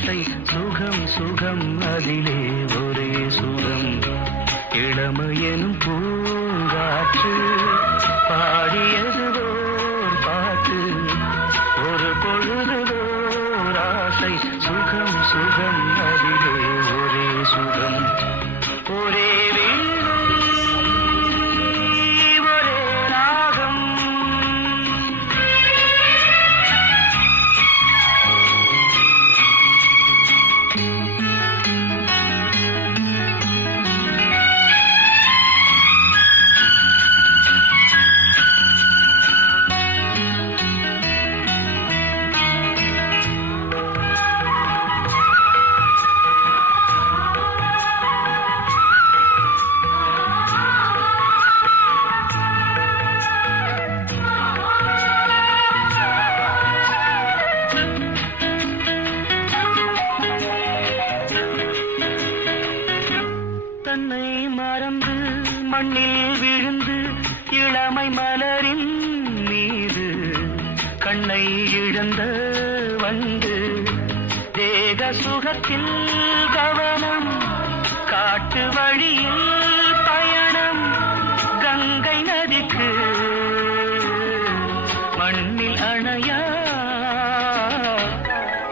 ஆசை சுகம் சுகம் அதிலே ஒரே சுகம் இளமையெனும் பூங்காற்று பாடியது ஓர் பாட்டு ஒரு பொழுது ஓர் ஆசை சுகம் சுகம் அதிலே ஒரே சுகம் ஒரே தன்னை மறந்து மண்ணில் விழுந்து இளமை மலரின் மீது கண்ணை இழந்த வந்து தேக சுகத்தில் கவனம் காட்டு வழியில் பயணம் கங்கை நதிக்கு மண்ணில் அணையா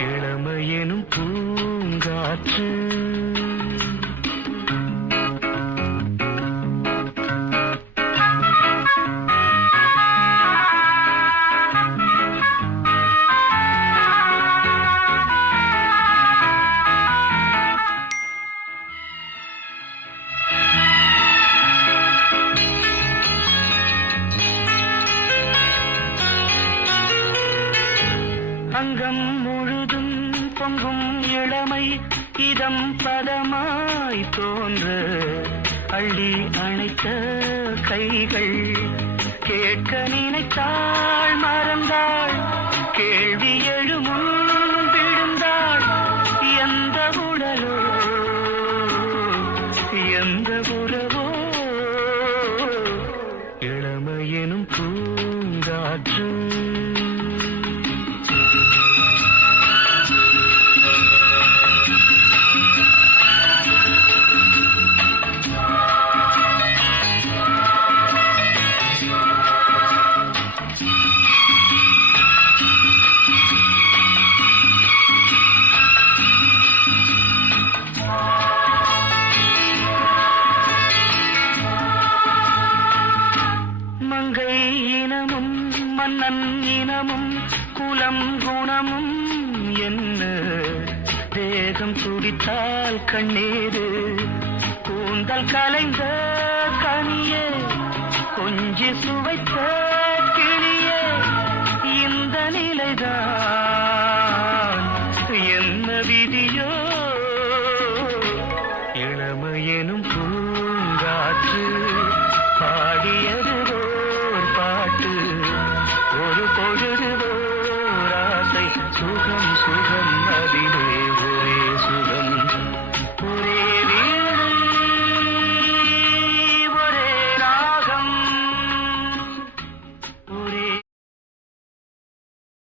இளமையெனும் பூங்காற்று அங்கம் முழுதும் பொங்கும் இளமை இதம் பதமாய் தோன்ற அள்ளி அணைத்த கைகள் கேட்க நினைத்தாள் மறந்தாள் கேள்வி எழுமுன் விழுந்தாள் எந்த உடலோ எந்த உறவோ இளமையெனும் பூங்காற்று மங்கை இனமும் மன்னன் இனமும் குலம் குணமும் என்ன தேகம் துடித்தால் கண்ணீரு கூந்தல் கலைந்த கனியே கொஞ்சி சுவைத்த கிளியே இந்த நிலைதான் என்ன விதியோ இளமையெனும் பூங்காற்று பாடியது பாட்டு ஒரு பொழுது ஓர் ஆசை சுகம் சுகம் அதிலே